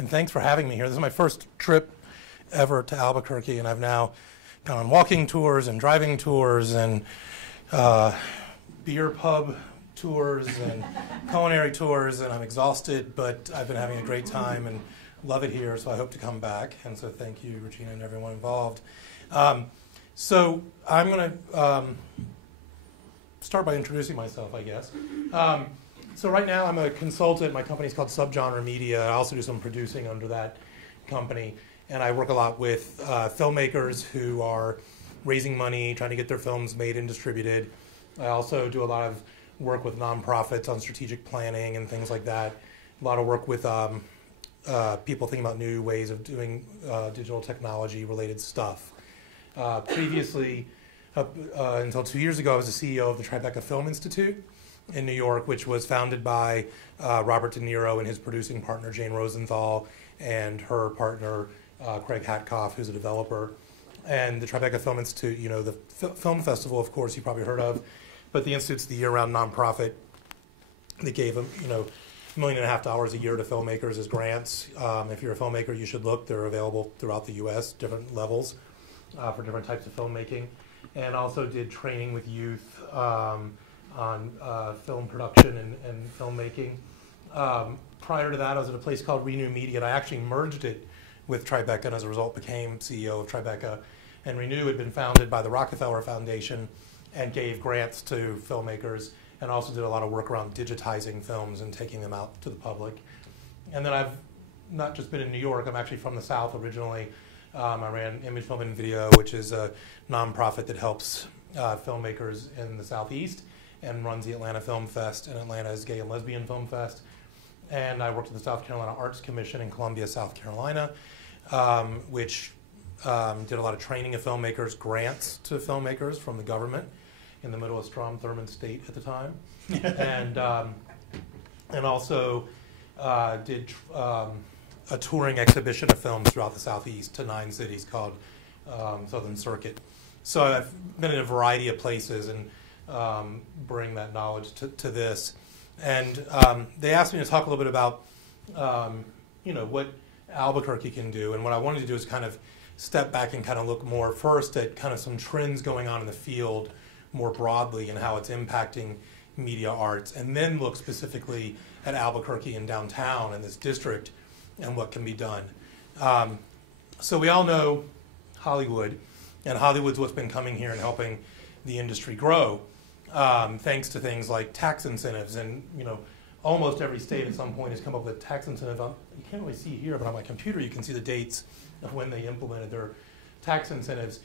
and thanks for having me here. This is my first trip ever to Albuquerque, and I've now gone on walking tours and driving tours and beer pub tours and culinary tours, and I'm exhausted, but I've been having a great time and love it here, so I hope to come back. And so thank you, Regina, and everyone involved. So I'm going to start by introducing myself, I guess. So right now I'm a consultant. My company's called Subgenre Media. I also do some producing under that company. And I work a lot with filmmakers who are raising money, trying to get their films made and distributed. I also do a lot of work with nonprofits on strategic planning and things like that. A lot of work with people thinking about new ways of doing digital technology related stuff. Previously, until 2 years ago, I was the CEO of the Tribeca Film Institute in New York, which was founded by Robert De Niro and his producing partner, Jane Rosenthal, and her partner, Craig Hatkoff, who's a developer. And the Tribeca Film Institute, you know, the film festival, of course, you probably heard of, but the Institute's the year-round nonprofit that gave them, you know, $1.5 million a year to filmmakers as grants. If you're a filmmaker, you should look. They're available throughout the U.S., different levels for different types of filmmaking. And also did training with youth on film production and filmmaking. Prior to that, I was at a place called Renew Media, and I actually merged it with Tribeca, and as a result became CEO of Tribeca. And Renew had been founded by the Rockefeller Foundation and gave grants to filmmakers, and also did a lot of work around digitizing films and taking them out to the public. And then I've not just been in New York, I'm actually from the South originally. I ran Image Film and Video, which is a nonprofit that helps filmmakers in the Southeast and runs the Atlanta Film Fest and Atlanta's Gay and Lesbian Film Fest. And I worked at the South Carolina Arts Commission in Columbia, South Carolina, which did a lot of training of filmmakers, grants to filmmakers from the government in the middle of Strom Thurmond State at the time. And also did a touring exhibition of films throughout the Southeast to 9 cities called Southern Circuit. So I've been in a variety of places and bring that knowledge to this. And they asked me to talk a little bit about, you know, what Albuquerque can do. And what I wanted to do is kind of step back and kind of look more first at kind of some trends going on in the field more broadly and how it's impacting media arts, and then look specifically at Albuquerque and downtown and this district and what can be done. So we all know Hollywood, and Hollywood's what's been coming here and helping the industry grow, thanks to things like tax incentives. And you know, almost every state at some point has come up with a tax incentive. You can't really see here, but on my computer you can see the dates of when they implemented their tax incentives.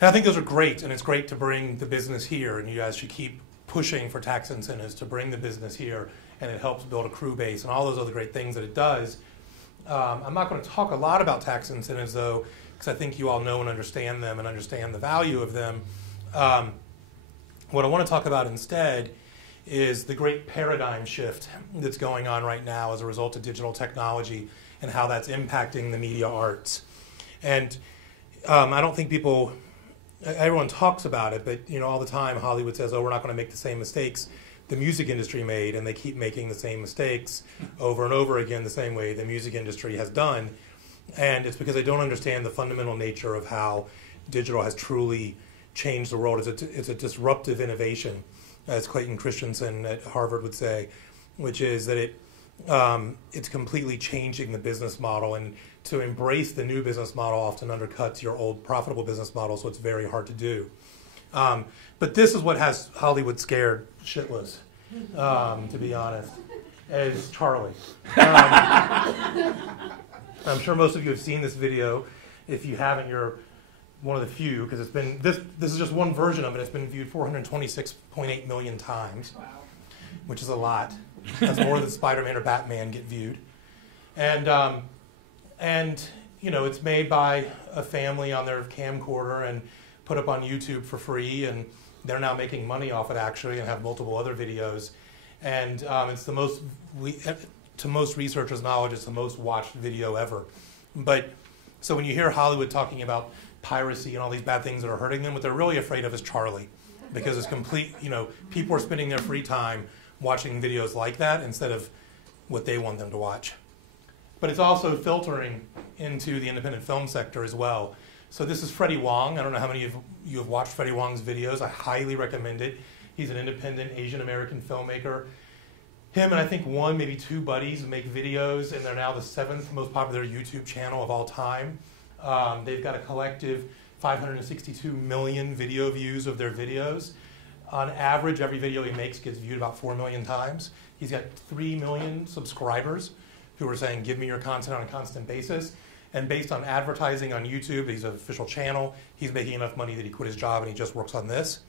And I think those are great, and it's great to bring the business here, and you guys should keep pushing for tax incentives to bring the business here, and it helps build a crew base and all those other great things that it does. I'm not going to talk a lot about tax incentives, though, because I think you all know and understand them and understand the value of them. What I want to talk about instead is the great paradigm shift that's going on right now as a result of digital technology and how that's impacting the media arts. And I don't think everyone talks about it, but you know, all the time Hollywood says, oh, we're not going to make the same mistakes the music industry made, and they keep making the same mistakes over and over again the same way the music industry has done. And it's because they don't understand the fundamental nature of how digital has truly changed the world. It's a disruptive innovation, as Clayton Christensen at Harvard would say, which is that it's completely changing the business model, and to embrace the new business model often undercuts your old profitable business model, so it's very hard to do. But this is what has Hollywood scared shitless, to be honest, as Charlie. I'm sure most of you have seen this video. If you haven't, you're one of the few, because it's been this is just one version of it. It's been viewed 426.8 million times, wow, which is a lot. That's more than Spider-Man or Batman get viewed. And you know, it's made by a family on their camcorder and put up on YouTube for free, and they're now making money off it actually, and have multiple other videos. And it's the most, to most researchers' knowledge, it's the most watched video ever. But so when you hear Hollywood talking about piracy and all these bad things that are hurting them, what they're really afraid of is Charlie, because it's complete. You know, people are spending their free time watching videos like that instead of what they want them to watch. but it's also filtering into the independent film sector as well. So this is Freddie Wong. I don't know how many of you have watched Freddie Wong's videos. I highly recommend it. He's an independent Asian American filmmaker. Him and I think one, maybe two buddies make videos, and they're now the 7th most popular YouTube channel of all time. They've got a collective 562 million video views of their videos. On average, every video he makes gets viewed about 4 million times. He's got 3 million subscribers who are saying, give me your content on a constant basis. And based on advertising on YouTube, he's an official channel, he's making enough money that he quit his job and he just works on this.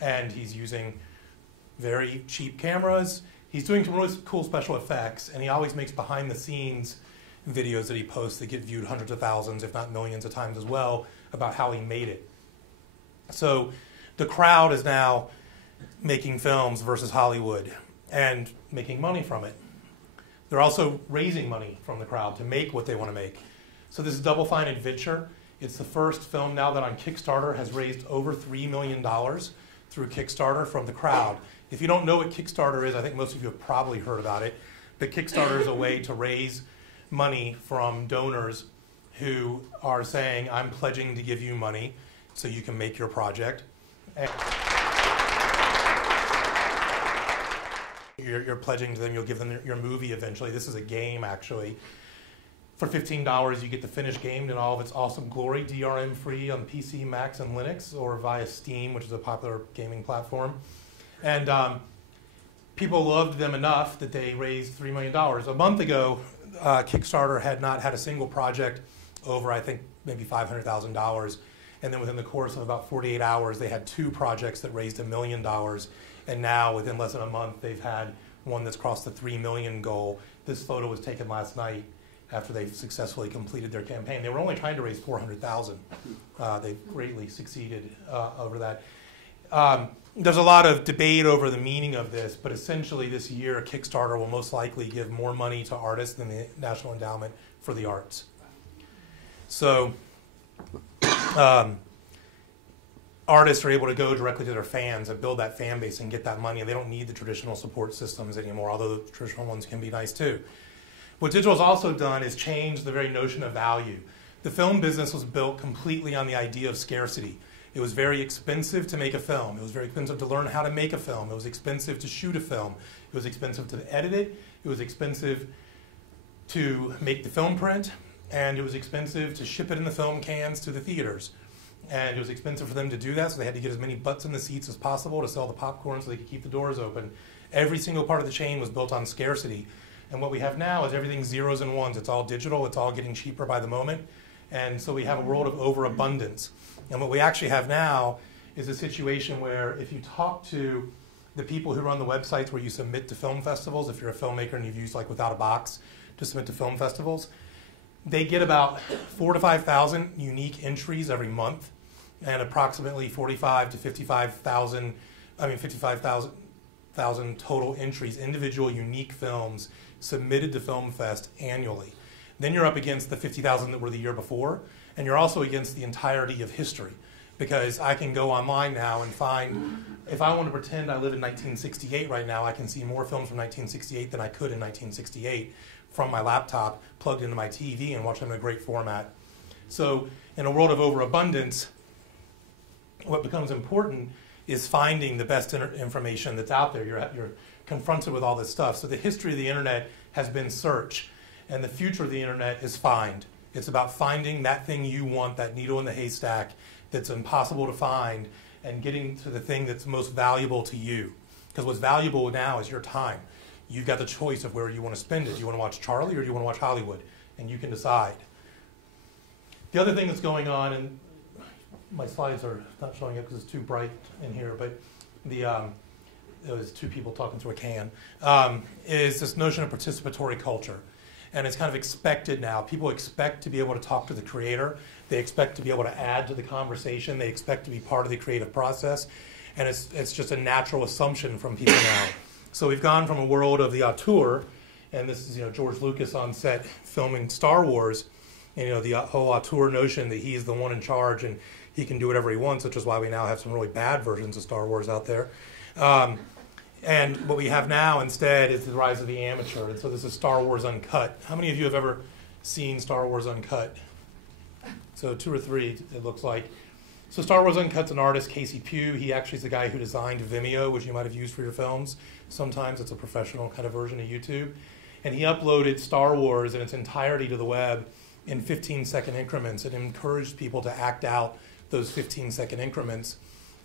And he's using very cheap cameras. He's doing some really cool special effects, and he always makes behind the scenes videos that he posts that get viewed hundreds of thousands, if not millions of times as well, about how he made it. So the crowd is now making films versus Hollywood and making money from it. They're also raising money from the crowd to make what they want to make. So this is Double Fine Adventure. It's the first film now that on Kickstarter has raised over $3 million through Kickstarter from the crowd. If you don't know what Kickstarter is, I think most of you have probably heard about it, but Kickstarter is a way to raise money from donors who are saying, I'm pledging to give you money so you can make your project. And you're pledging to them, you'll give them your movie eventually. This is a game, actually. For $15, you get the finished game in all of its awesome glory, DRM free on PC, Macs, and Linux, or via Steam, which is a popular gaming platform. And people loved them enough that they raised $3 million. A month ago, Kickstarter had not had a single project over, I think, maybe $500,000. And then within the course of about 48 hours, they had 2 projects that raised $1 million. And now, within less than a month, they've had one that's crossed the 3 million goal. This photo was taken last night after they've successfully completed their campaign. They were only trying to raise $400,000. They've greatly succeeded over that. There's a lot of debate over the meaning of this, but essentially this year Kickstarter will most likely give more money to artists than the National Endowment for the Arts. So artists are able to go directly to their fans and build that fan base and get that money, and they don't need the traditional support systems anymore, although the traditional ones can be nice too. What digital's also done is change the very notion of value. The film business was built completely on the idea of scarcity. It was very expensive to make a film. It was very expensive to learn how to make a film. It was expensive to shoot a film. It was expensive to edit it. It was expensive to make the film print. And it was expensive to ship it in the film cans to the theaters. And it was expensive for them to do that, so they had to get as many butts in the seats as possible to sell the popcorn so they could keep the doors open. Every single part of the chain was built on scarcity. And what we have now is everything zeros and ones. It's all digital. It's all getting cheaper by the moment. And so we have a world of overabundance. And what we actually have now is a situation where if you talk to the people who run the websites where you submit to film festivals, if you're a filmmaker and you've used like Without a Box to submit to film festivals, they get about 4,000 to 5,000 unique entries every month and approximately 45 to 55,000 total entries, individual unique films submitted to Film Fest annually. Then you're up against the 50,000 that were the year before, and you're also against the entirety of history. Because I can go online now and find, if I want to pretend I live in 1968 right now, I can see more films from 1968 than I could in 1968 from my laptop plugged into my TV and watch them in a great format. So in a world of overabundance, what becomes important is finding the best information that's out there. You're confronted with all this stuff. So the history of the internet has been search, and the future of the internet is find. It's about finding that thing you want, that needle in the haystack that's impossible to find, and getting to the thing that's most valuable to you. Because what's valuable now is your time. You've got the choice of where you want to spend it. Do you want to watch Charlie or do you want to watch Hollywood? And you can decide. The other thing that's going on, and my slides are not showing up because it's too bright in here, but there was 2 people talking through a can, is this notion of participatory culture. And it's kind of expected now. People expect to be able to talk to the creator. They expect to be able to add to the conversation. They expect to be part of the creative process. And it's just a natural assumption from people now. So we've gone from a world of the auteur, and this is George Lucas on set filming Star Wars, and the whole auteur notion that he's the one in charge and he can do whatever he wants, which is why we now have some really bad versions of Star Wars out there. And what we have now instead is the rise of the amateur. And so this is Star Wars Uncut. How many of you have ever seen Star Wars Uncut? So 2 or 3, it looks like. So Star Wars Uncut's an artist, Casey Pugh. He actually is the guy who designed Vimeo, which you might have used for your films. Sometimes it's a professional kind of version of YouTube. And he uploaded Star Wars in its entirety to the web in 15-second increments and encouraged people to act out those 15-second increments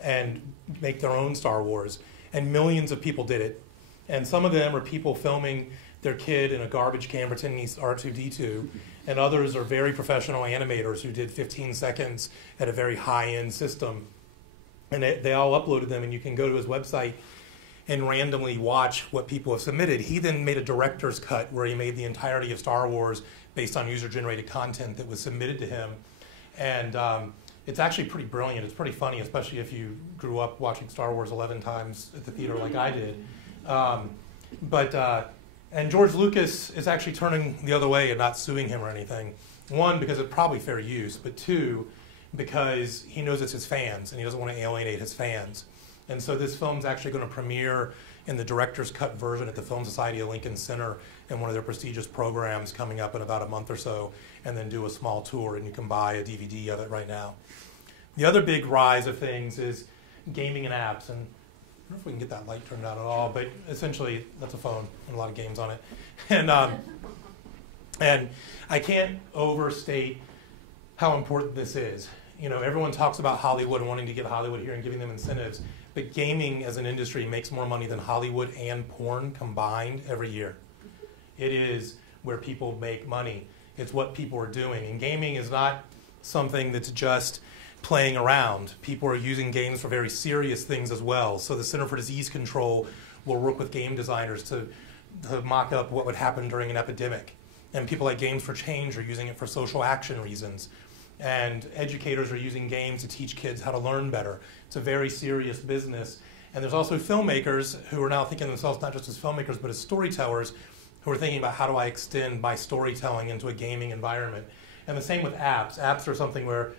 and make their own Star Wars. And millions of people did it. And some of them are people filming their kid in a garbage can pretending he's R2-D2. And others are very professional animators who did 15 seconds at a very high-end system. And they all uploaded them, and you can go to his website and randomly watch what people have submitted. He then made a director's cut where he made the entirety of Star Wars based on user-generated content that was submitted to him. And it's actually pretty brilliant. It's pretty funny, especially if you grew up watching Star Wars 11 times at the theater like I did. And George Lucas is actually turning the other way and not suing him or anything. 1, because it's probably fair use, but 2, because he knows it's his fans and he doesn't want to alienate his fans. And so this film's actually going to premiere in the director's cut version at the Film Society of Lincoln Center in one of their prestigious programs coming up in about a month or so, and then do a small tour, and you can buy a DVD of it right now. The other big rise of things is gaming and apps. And I don't know if we can get that light turned on at all, but essentially that's a phone and a lot of games on it. And I can't overstate how important this is. You know, everyone talks about Hollywood and wanting to get Hollywood here and giving them incentives, but gaming as an industry makes more money than Hollywood and porn combined every year. It is where people make money. It's what people are doing. And gaming is not something that's just playing around. People are using games for very serious things as well. So the Center for Disease Control will work with game designers to mock up what would happen during an epidemic. And people like Games for Change are using it for social action reasons. And educators are using games to teach kids how to learn better. It's a very serious business. And there's also filmmakers who are now thinking of themselves not just as filmmakers, but as storytellers who are thinking about how do I extend my storytelling into a gaming environment. And the same with apps. Apps are something where,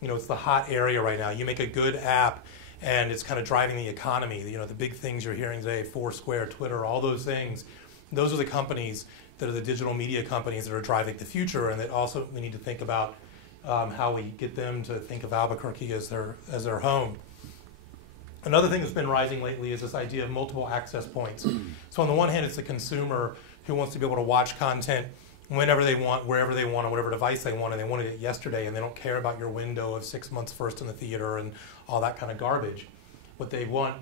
you know, it's the hot area right now. You make a good app, and it's kind of driving the economy. You know, the big things you're hearing today, Foursquare, Twitter, all those things. Those are the companies that are the digital media companies that are driving the future, and that also we need to think about how we get them to think of Albuquerque as their home. Another thing that's been rising lately is this idea of multiple access points. So on the one hand, it's the consumer who wants to be able to watch content whenever they want, wherever they want, on whatever device they want, and they wanted it yesterday, and they don't care about your window of 6 months first in the theater and all that kind of garbage. What they want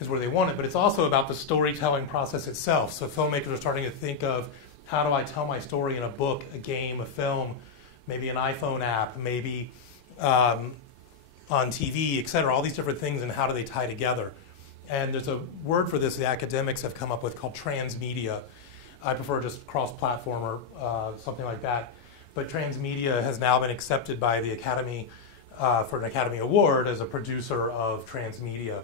is where they want it, but it's also about the storytelling process itself. So filmmakers are starting to think of, how do I tell my story in a book, a game, a film, maybe an iPhone app, maybe on TV, et cetera, all these different things, and how do they tie together? And there's a word for this the academics have come up with called transmedia. I prefer just cross-platform or something like that. But transmedia has now been accepted by the Academy for an Academy Award as a producer of transmedia,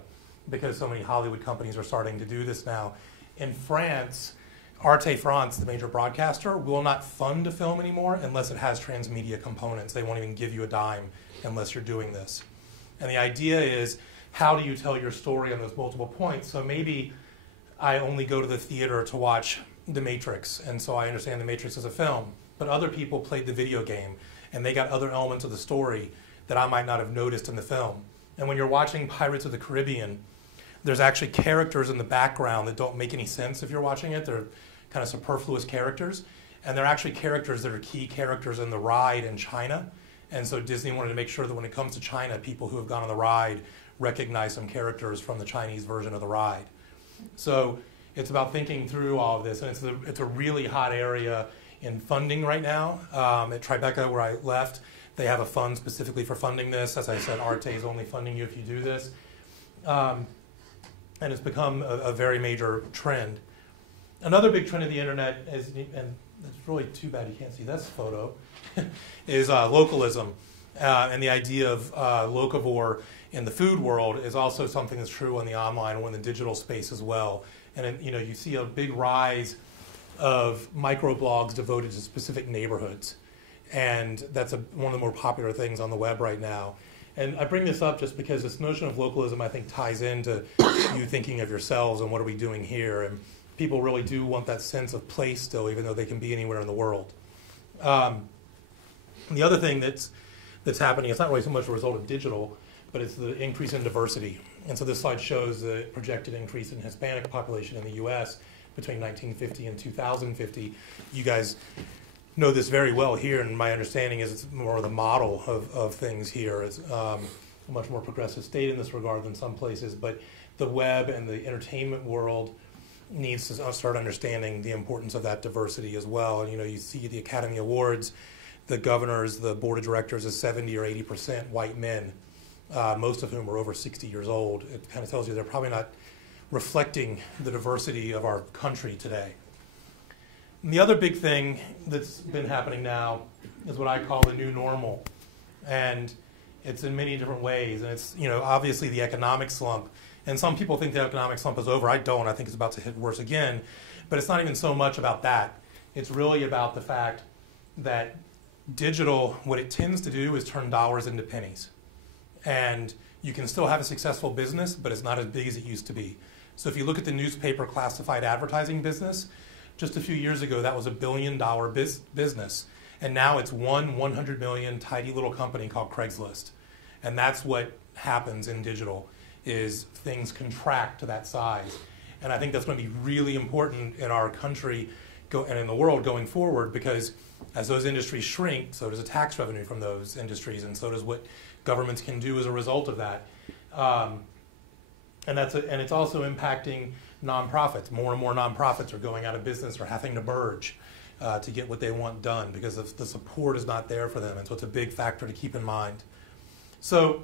because so many Hollywood companies are starting to do this now. In France, Arte France, the major broadcaster, will not fund a film anymore unless it has transmedia components. They won't even give you a dime unless you're doing this. And the idea is, how do you tell your story on those multiple points? So maybe I only go to the theater to watch The Matrix, and so I understand The Matrix as a film. But other people played the video game, and they got other elements of the story that I might not have noticed in the film. And when you're watching Pirates of the Caribbean, there's actually characters in the background that don't make any sense if you're watching it. They're kind of superfluous characters, and they're actually characters that are key characters in the ride in China. And so Disney wanted to make sure that when it comes to China, people who have gone on the ride recognize some characters from the Chinese version of the ride. So it's about thinking through all of this, and it's a really hot area in funding right now. At Tribeca, where I left, they have a fund specifically for funding this. As I said, Arte is only funding you if you do this. And it's become a very major trend. Another big trend of the internet is, and it's really too bad you can't see this photo, is localism. And the idea of locavore in the food world is also something that's true in the online or in the digital space as well. And you see a big rise of microblogs devoted to specific neighborhoods. And that's one of the more popular things on the web right now. And I bring this up just because this notion of localism, I think, ties into you thinking of yourselves and what are we doing here. And people really do want that sense of place still, even though they can be anywhere in the world. The other thing that's happening, it's not really so much a result of digital, but it's the increase in diversity. And so this slide shows the projected increase in Hispanic population in the U.S. between 1950 and 2050. You guys know this very well here, and my understanding is it's more of the model of things here. It's a much more progressive state in this regard than some places, but the web and the entertainment world needs to start understanding the importance of that diversity as well. And, you see the Academy Awards, the governors, the board of directors is 70 or 80% white men, most of whom are over 60 years old. It kind of tells you they're probably not reflecting the diversity of our country today. And the other big thing that's been happening now is what I call the new normal. And it's in many different ways. And it's, obviously the economic slump. And some people think the economic slump is over. I don't. I think it's about to hit worse again. But it's not even so much about that. It's really about the fact that digital, what it tends to do is turn dollars into pennies. And you can still have a successful business, but it's not as big as it used to be. So if you look at the newspaper classified advertising business, just a few years ago, that was $1 billion business. And now it's one $100 million tidy little company called Craigslist. And that's what happens in digital, is things contract to that size. And I think that's going to be really important in our country and in the world going forward, because as those industries shrink, so does the tax revenue from those industries, and so does what governments can do as a result of that. And it's also impacting nonprofits. More and more nonprofits are going out of business or having to merge to get what they want done because the support is not there for them. And so it's a big factor to keep in mind. So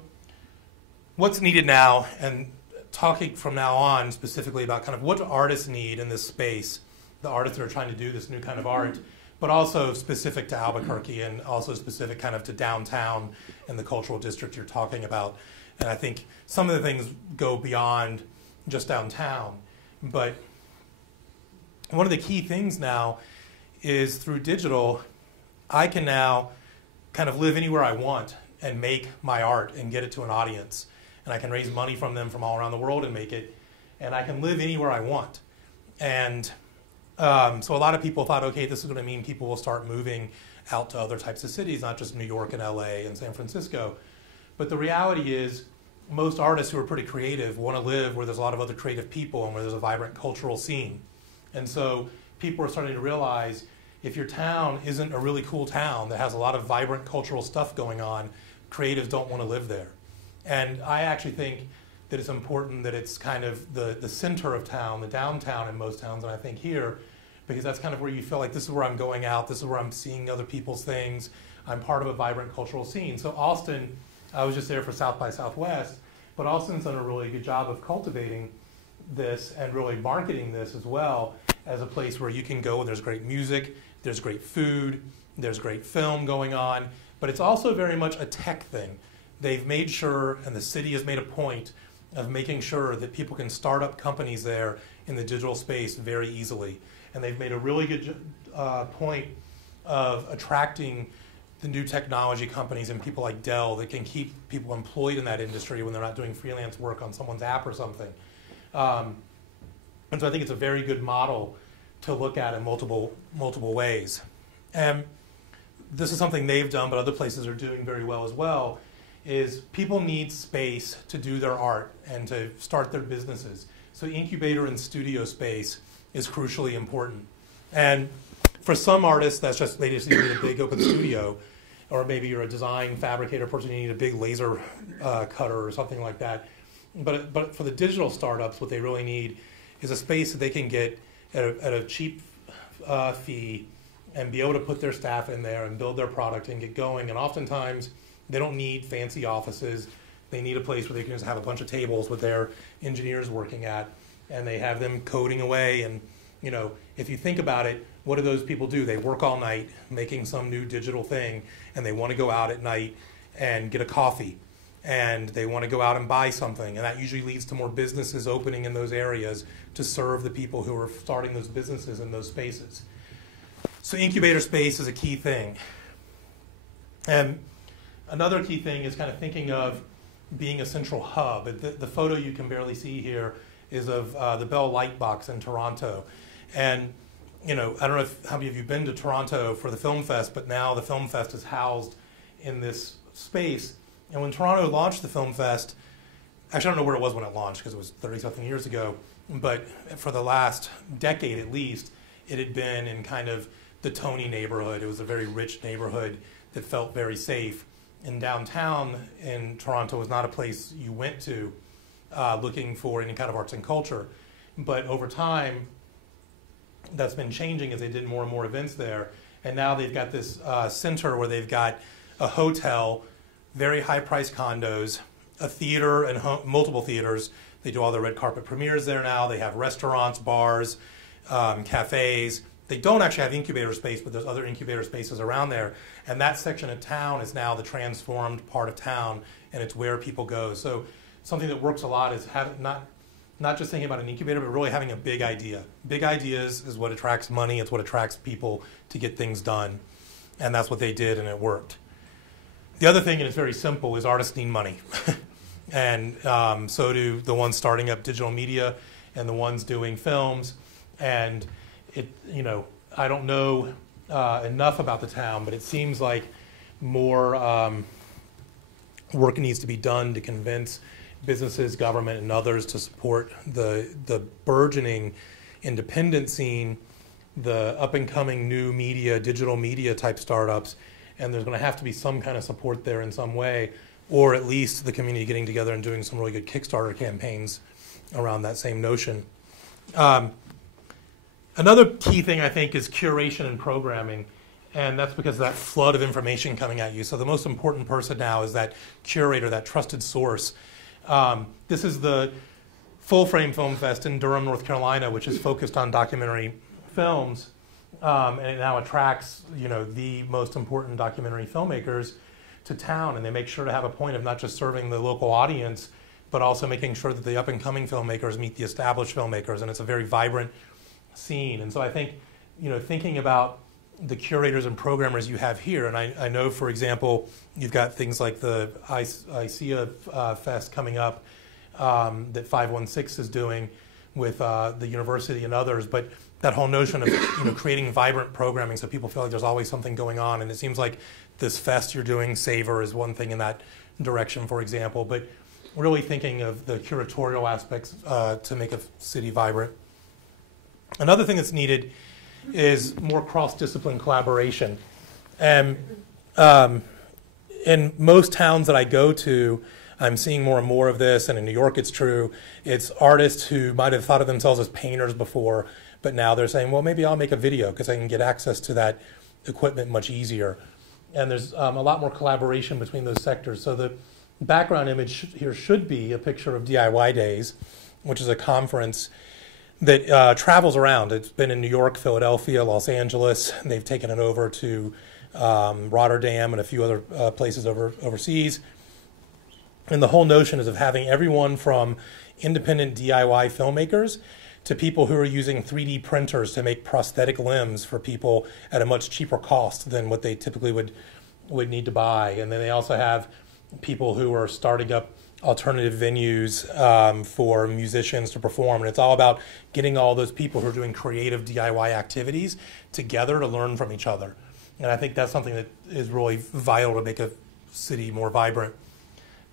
what's needed now, and talking from now on specifically about kind of what do artists need in this space, the artists that are trying to do this new kind of art, but also specific to Albuquerque and also specific kind of to downtown and the cultural district you're talking about. And I think some of the things go beyond just downtown. But one of the key things now is through digital, I can now kind of live anywhere I want and make my art and get it to an audience. And I can raise money from them from all around the world and make it. And I can live anywhere I want. And so a lot of people thought, okay, this is going to mean people will start moving out to other types of cities, not just New York and LA and San Francisco. But the reality is most artists who are pretty creative want to live where there's a lot of other creative people and where there's a vibrant cultural scene. And so people are starting to realize if your town isn't a really cool town that has a lot of vibrant cultural stuff going on, creatives don't want to live there. And I actually think that it's important that it's kind of the center of town, the downtown in most towns, and I think here, because that's kind of where you feel like this is where I'm going out, this is where I'm seeing other people's things, I'm part of a vibrant cultural scene. So Austin, I was just there for South by Southwest, but Austin's done a really good job of cultivating this and really marketing this as well as a place where you can go and there's great music, there's great food, there's great film going on, but it's also very much a tech thing. They've made sure, and the city has made a point of making sure that people can start up companies there in the digital space very easily. And they've made a really good point of attracting the new technology companies and people like Dell that can keep people employed in that industry when they're not doing freelance work on someone's app or something. And so I think it's a very good model to look at in multiple ways. And this is something they've done, but other places are doing very well as well, is people need space to do their art and to start their businesses. So incubator and studio space is crucially important. And for some artists, that's just they just need a big open studio, or maybe you're a design fabricator person, you need a big laser cutter or something like that. But for the digital startups, what they really need is a space that they can get at a cheap fee and be able to put their staff in there and build their product and get going. And oftentimes, they don't need fancy offices. They need a place where they can just have a bunch of tables with their engineers working at, and they have them coding away. And if you think about it, what do those people do? They work all night making some new digital thing, and they want to go out at night and get a coffee, and they want to go out and buy something, and that usually leads to more businesses opening in those areas to serve the people who are starting those businesses in those spaces. So incubator space is a key thing. And Another key thing is kind of thinking of being a central hub. The photo you can barely see here is of the Bell Lightbox in Toronto. And I don't know how many of you have been to Toronto for the Film Fest, but now the Film Fest is housed in this space. And when Toronto launched the Film Fest, actually I don't know where it was when it launched because it was 30-something years ago, but for the last decade at least, it had been in kind of the Tony neighborhood. It was a very rich neighborhood that felt very safe. And downtown in Toronto was not a place you went to looking for any kind of arts and culture. But over time, that's been changing as they did more and more events there. And now they've got this center where they've got a hotel, very high-priced condos, a theater and multiple theaters. They do all their red carpet premieres there now. They have restaurants, bars, cafes. They don't actually have incubator space, but there's other incubator spaces around there. And that section of town is now the transformed part of town, and it's where people go. So something that works a lot is not just thinking about an incubator, but really having a big idea. Big ideas is what attracts money. It's what attracts people to get things done. And that's what they did, and it worked. The other thing, and it's very simple, is artists need money. And so do the ones starting up digital media and the ones doing films. And I don't know enough about the town, but it seems like more work needs to be done to convince businesses, government, and others to support the burgeoning independent scene, the up-and-coming new media, digital media type startups, and there's going to have to be some kind of support there in some way, or at least the community getting together and doing some really good Kickstarter campaigns around that same notion. Another key thing, I think, is curation and programming, and that's because of that flood of information coming at you. So the most important person now is that curator, that trusted source. This is the Full Frame Film Fest in Durham, North Carolina, which is focused on documentary films, and it now attracts the most important documentary filmmakers to town, and they make sure to have a point of not just serving the local audience, but also making sure that the up-and-coming filmmakers meet the established filmmakers, and it's a very vibrant scene. And so I think, thinking about the curators and programmers you have here, and I know, for example, you've got things like the ICEA Fest coming up that 516 is doing with the university and others, but that whole notion of creating vibrant programming so people feel like there's always something going on, and it seems like this fest you're doing, Savor, is one thing in that direction, for example, but really thinking of the curatorial aspects to make a city vibrant. Another thing that's needed is more cross-discipline collaboration. And in most towns that I go to, I'm seeing more and more of this, and in New York it's true. It's artists who might have thought of themselves as painters before, but now they're saying, well, maybe I'll make a video because I can get access to that equipment much easier. And there's a lot more collaboration between those sectors. So the background image here should be a picture of DIY Days, which is a conference that travels around. It's been in New York, Philadelphia, Los Angeles. They've taken it over to Rotterdam and a few other places overseas. And the whole notion is of having everyone from independent DIY filmmakers to people who are using 3D printers to make prosthetic limbs for people at a much cheaper cost than what they typically would need to buy. And then they also have people who are starting up alternative venues for musicians to perform. And it's all about getting all those people who are doing creative DIY activities together to learn from each other. And I think that's something that is really vital to make a city more vibrant.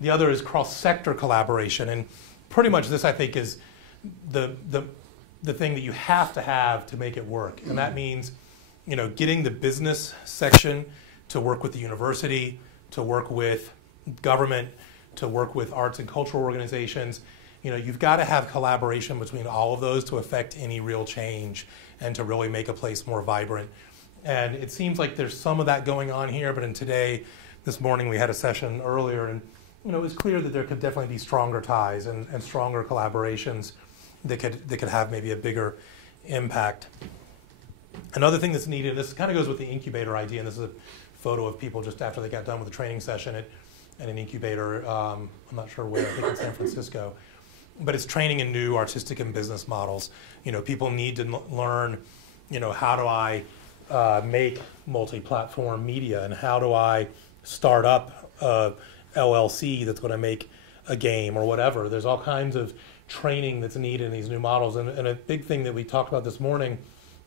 The other is cross-sector collaboration. And pretty much this, I think, is the thing that you have to make it work. And that means, getting the business section to work with the university, to work with government, to work with arts and cultural organizations. You've got to have collaboration between all of those to affect any real change and to really make a place more vibrant. And it seems like there's some of that going on here, but this morning we had a session earlier, and it was clear that there could definitely be stronger ties and stronger collaborations that could have maybe a bigger impact. Another thing that's needed, this kind of goes with the incubator idea, and this is a photo of people just after they got done with the training session at an incubator, I'm not sure where, I think in San Francisco. But it's training in new artistic and business models. People need to learn, how do I make multi-platform media, and how do I start up LLC that's going to make a game or whatever. There's all kinds of training that's needed in these new models. And a big thing that we talked about this morning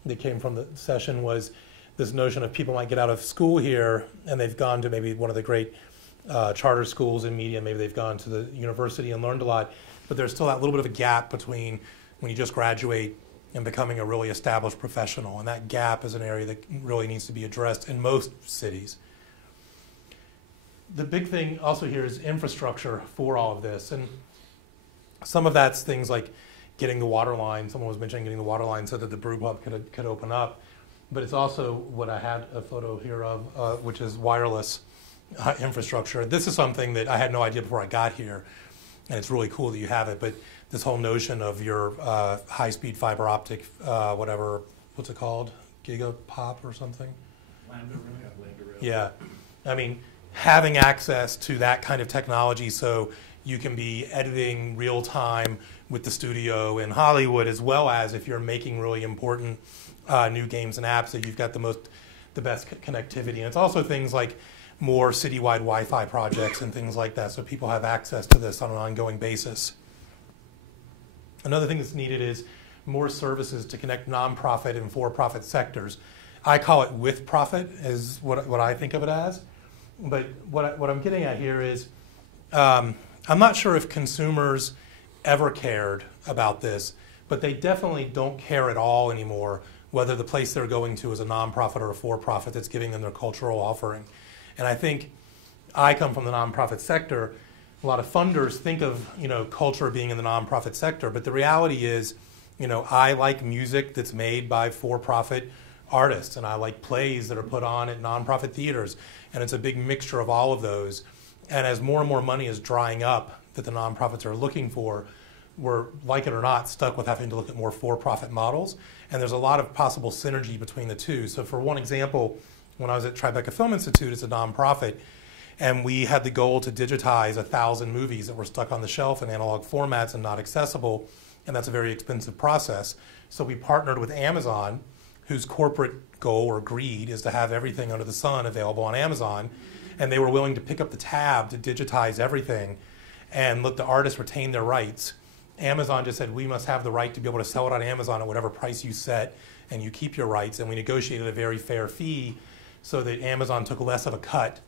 that came from the session was this notion of people might get out of school here and they've gone to maybe one of the great charter schools in media. Maybe they've gone to the university and learned a lot. But there's still that little bit of a gap between when you just graduate and becoming a really established professional. And that gap is an area that really needs to be addressed in most cities. The big thing also here is infrastructure for all of this. And some of that's things like getting the water line. Someone was mentioning getting the water line so that the brew pub could open up. But it's also what I had a photo here of, which is wireless infrastructure. This is something that I had no idea before I got here. And it's really cool that you have it. But this whole notion of your high-speed fiber optic, whatever, what's it called? Gigapop or something? Lambda rail. Yeah. I mean, having access to that kind of technology so you can be editing real time with the studio in Hollywood, as well as if you're making really important new games and apps, that you've got the best connectivity. And it's also things like more citywide Wi-Fi projects and things like that, so people have access to this on an ongoing basis. Another thing that's needed is more services to connect nonprofit and for-profit sectors. I call it with profit, is what I think of it as. But what I'm getting at here is I'm not sure if consumers ever cared about this, but they definitely don't care at all anymore whether the place they're going to is a nonprofit or a for-profit that's giving them their cultural offering. And I think I come from the nonprofit sector. A lot of funders think of culture being in the nonprofit sector, but the reality is, I like music that's made by for-profit artists, and I like plays that are put on at nonprofit theaters, and it's a big mixture of all of those. And as more and more money is drying up that the nonprofits are looking for, we're, like it or not, stuck with having to look at more for-profit models, and there's a lot of possible synergy between the two. So for one example, when I was at Tribeca Film Institute, it's a nonprofit, and we had the goal to digitize 1,000 movies that were stuck on the shelf in analog formats and not accessible, and that's a very expensive process. So we partnered with Amazon, whose corporate goal or greed is to have everything under the sun available on Amazon, and they were willing to pick up the tab to digitize everything and let the artists retain their rights. Amazon just said, we must have the right to be able to sell it on Amazon at whatever price you set, and you keep your rights, and we negotiated a very fair fee so that Amazon took less of a cut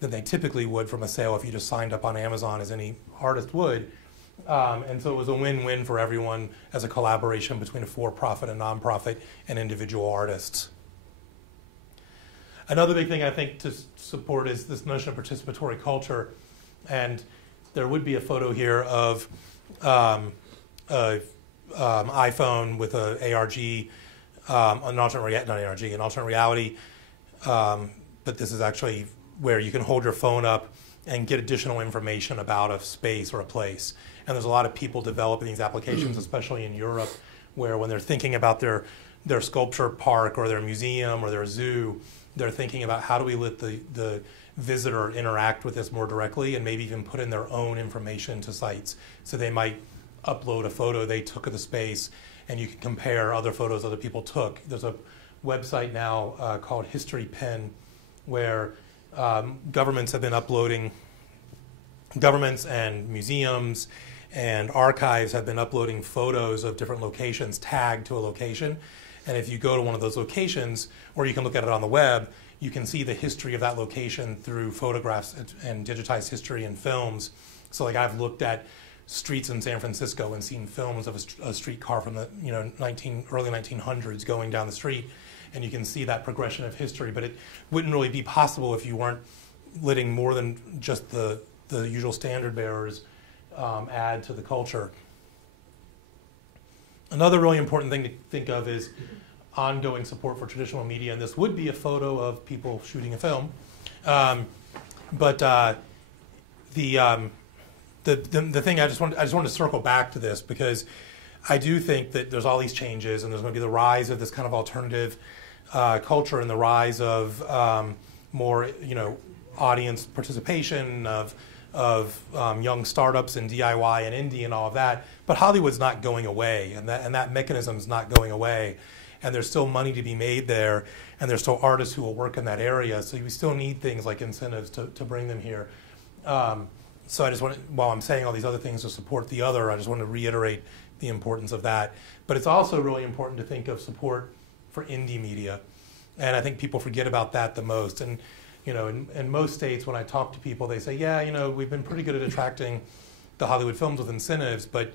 than they typically would from a sale if you just signed up on Amazon, as any artist would. And so it was a win-win for everyone as a collaboration between a for-profit and nonprofit and individual artists. Another big thing I think to support is this notion of participatory culture. And there would be a photo here of iPhone with a ARG, an alternate reality. But this is actually where you can hold your phone up and get additional information about a space or a place. And there's a lot of people developing these applications, especially in Europe, where when they're thinking about their sculpture park or their museum or their zoo, they're thinking about how do we let the visitor interact with this more directly and maybe even put in their own information to sites. So they might upload a photo they took of the space, and you can compare other photos other people took. There's a website now called History Pen, where governments have been uploading, governments and museums and archives have been uploading photos of different locations tagged to a location. And if you go to one of those locations, or you can look at it on the web, you can see the history of that location through photographs and digitized history and films. So like I've looked at streets in San Francisco and seen films of a streetcar from the early 1900s going down the street, and you can see that progression of history. But it wouldn't really be possible if you weren't letting more than just the usual standard bearers add to the culture. Another really important thing to think of is ongoing support for traditional media, and this would be a photo of people shooting a film. But the thing I just wanted to circle back to this, because I do think that there's all these changes, and there's going to be the rise of this kind of alternative culture and the rise of more audience participation of young startups and DIY and indie and all of that. But Hollywood's not going away, and that mechanism's not going away. And there's still money to be made there, and there's still artists who will work in that area. So we still need things like incentives to bring them here. So I just want to, while I'm saying all these other things to support the other, I just want to reiterate the importance of that. But it's also really important to think of support for indie media. And I think people forget about that the most. And, you know, in most states, when I talk to people, they say, yeah, you know, we've been pretty good at attracting the Hollywood films with incentives, but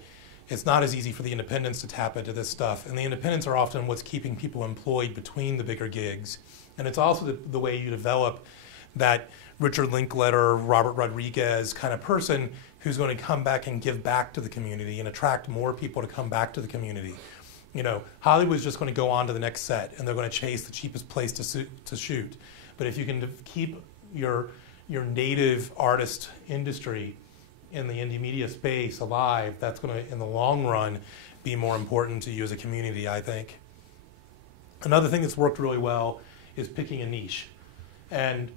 it's not as easy for the independents to tap into this stuff. And the independents are often what's keeping people employed between the bigger gigs. And it's also the way you develop that Richard Linklater, Robert Rodriguez kind of person who's going to come back and give back to the community and attract more people to come back to the community. You know, Hollywood's just going to go on to the next set, and they're going to chase the cheapest place to shoot. But if you can keep your native artist industry in the indie media space alive, that's going to, in the long run, be more important to you as a community, I think. Another thing that's worked really well is picking a niche. And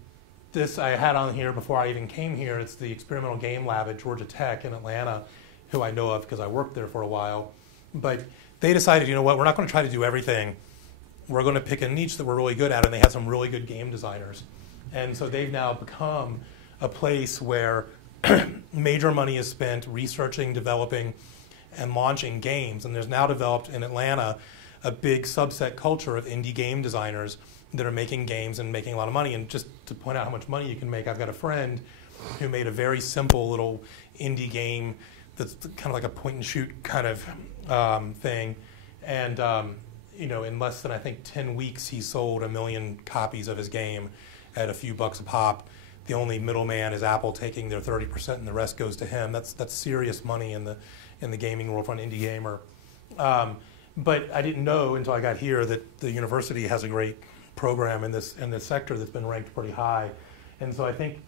this I had on here before I even came here. It's the Experimental Game Lab at Georgia Tech in Atlanta, who I know of because I worked there for a while. But they decided, you know what, we're not going to try to do everything. We're going to pick a niche that we're really good at, and they had some really good game designers. And so they've now become a place where major money is spent researching, developing, and launching games. And there's now developed in Atlanta a big subset culture of indie game designers that are making games and making a lot of money. And just to point out how much money you can make, I've got a friend who made a very simple little indie game that's kind of like a point and shoot kind of thing. And you know, in less than, I think, 10 weeks, he sold 1 million copies of his game at a few bucks a pop. The only middleman is Apple taking their 30% and the rest goes to him. That's serious money in the gaming world for an indie gamer. But I didn't know until I got here that the university has a great program in this sector that's been ranked pretty high. And so I think,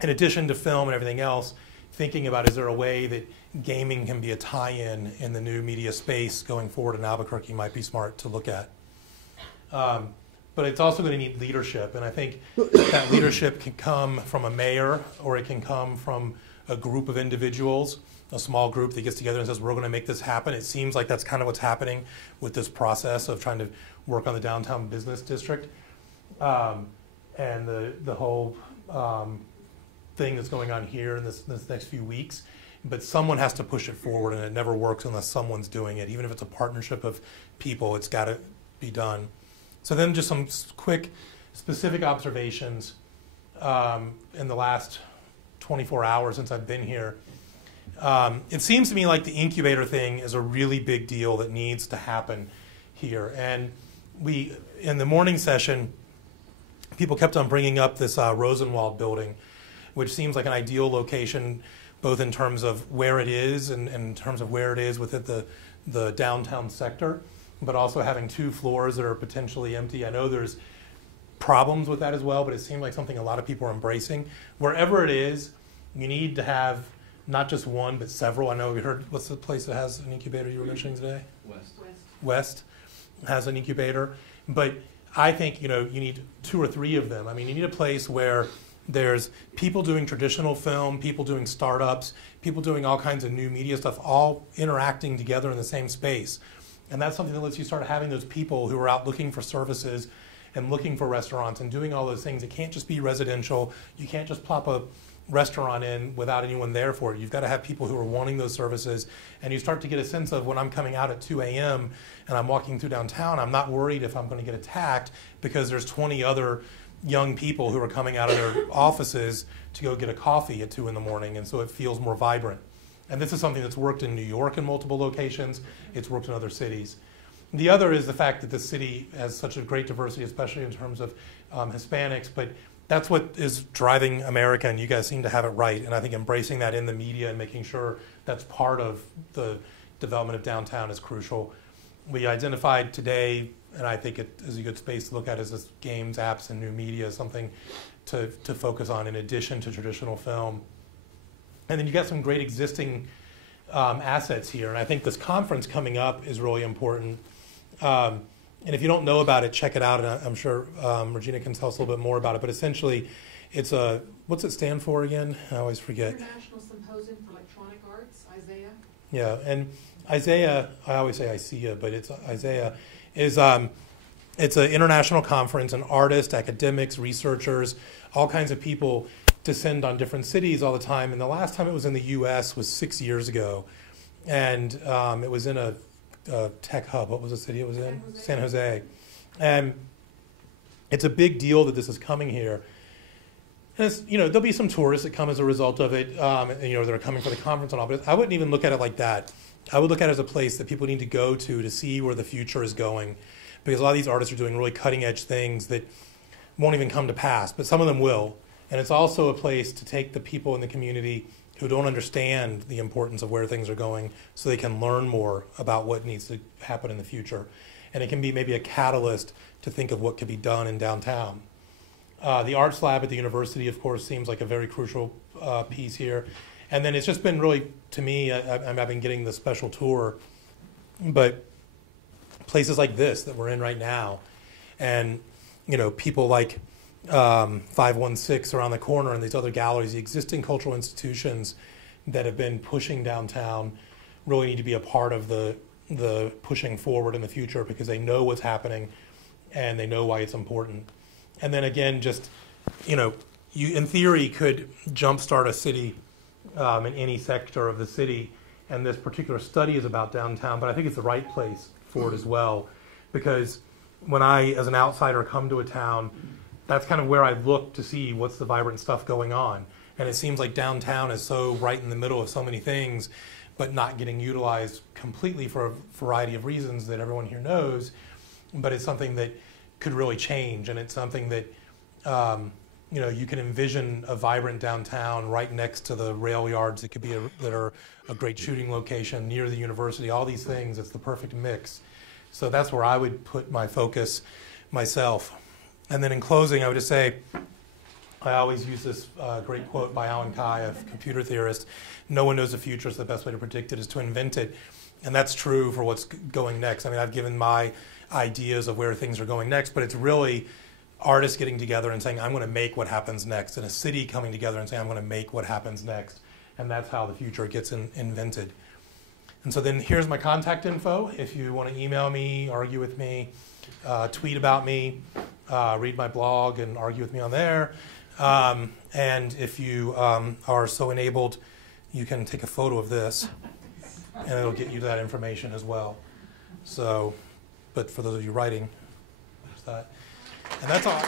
in addition to film and everything else, thinking about, is there a way that gaming can be a tie-in in the new media space going forward in Albuquerque might be smart to look at. But it's also going to need leadership, and I think that leadership can come from a mayor, or it can come from a group of individuals, a small group that gets together and says, we're going to make this happen. It seems like that's kind of what's happening with this process of trying to work on the downtown business district. And the whole thing that's going on here in this next few weeks. But someone has to push it forward, and it never works unless someone's doing it. Even if it's a partnership of people, it's got to be done. So then just some quick, specific observations in the last 24 hours since I've been here. It seems to me like the incubator thing is a really big deal that needs to happen here. And we, in the morning session, people kept on bringing up this Rosenwald building, which seems like an ideal location, both in terms of where it is and in terms of where it is within the downtown sector, but also having 2 floors that are potentially empty. I know there's problems with that as well, but it seemed like something a lot of people are embracing. Wherever it is, you need to have not just one, but several. I know we heard, what's the place that has an incubator you were mentioning today? West has an incubator. But I think, you know, you need 2 or 3 of them. I mean, you need a place where there's people doing traditional film, people doing startups, people doing all kinds of new media stuff, all interacting together in the same space. And that's something that lets you start having those people who are out looking for services and looking for restaurants and doing all those things. It can't just be residential. You can't just plop a restaurant in without anyone there for it. You've got to have people who are wanting those services. And you start to get a sense of, when I'm coming out at 2 a.m. and I'm walking through downtown, I'm not worried if I'm going to get attacked because there's 20 other young people who are coming out of their offices to go get a coffee at 2 in the morning, and so it feels more vibrant. And this is something that's worked in New York in multiple locations. It's worked in other cities. The other is the fact that the city has such a great diversity, especially in terms of Hispanics, but that's what is driving America, and you guys seem to have it right. And I think embracing that in the media and making sure that's part of the development of downtown is crucial. We identified today, and I think it is a good space to look at, is this games, apps, and new media, something to focus on in addition to traditional film. And then you got some great existing assets here, and I think this conference coming up is really important. And if you don't know about it, check it out, and I'm sure Regina can tell us a little bit more about it. But essentially, it's a, what's it stand for again? I always forget. International Symposium for Electronic Arts, Isaiah. Yeah, and Isaiah, I always say ICEA, but it's Isaiah, is it's an international conference, and artists, academics, researchers, all kinds of people descend on different cities all the time. And the last time it was in the U.S. was 6 years ago. And it was in a tech hub. What was the city it was in? San Jose. And it's a big deal that this is coming here. And it's, there'll be some tourists that come as a result of it, and, they're coming for the conference and all, but I wouldn't even look at it like that. I would look at it as a place that people need to go to see where the future is going, because a lot of these artists are doing really cutting-edge things that won't even come to pass, but some of them will. And it's also a place to take the people in the community who don't understand the importance of where things are going so they can learn more about what needs to happen in the future. And it can be maybe a catalyst to think of what could be done in downtown. The arts lab at the university, of course, seems like a very crucial piece here. And then it's just been really, to me, I've been getting the special tour, but places like this that we're in right now, and people like 516 around the corner and these other galleries, the existing cultural institutions that have been pushing downtown really need to be a part of the pushing forward in the future, because they know what's happening and they know why it's important. And then again, just, you in theory could jumpstart a city in any sector of the city, and this particular study is about downtown, but I think it's the right place for it as well, because when I, as an outsider, come to a town, that's kind of where I look to see what's the vibrant stuff going on. And it seems like downtown is so right in the middle of so many things, but not getting utilized completely for a variety of reasons that everyone here knows, but it's something that could really change, and it's something that you can envision a vibrant downtown right next to the rail yards that could be that are a great shooting location near the university. All these things, it's the perfect mix. So that's where I would put my focus myself. And then in closing, I would just say, I always use this great quote by Alan Kai, a computer theorist: "No one knows the future, so the best way to predict it is to invent it." And that's true for what's going next. I mean, I've given my ideas of where things are going next, but it's really artists getting together and saying, I'm going to make what happens next, and a city coming together and saying, I'm going to make what happens next. And that's how the future gets invented. And so then here's my contact info. If you want to email me, argue with me, tweet about me, read my blog and argue with me on there. And if you are so enabled, you can take a photo of this, and it'll get you that information as well. So, but for those of you writing, there's that. And that's all.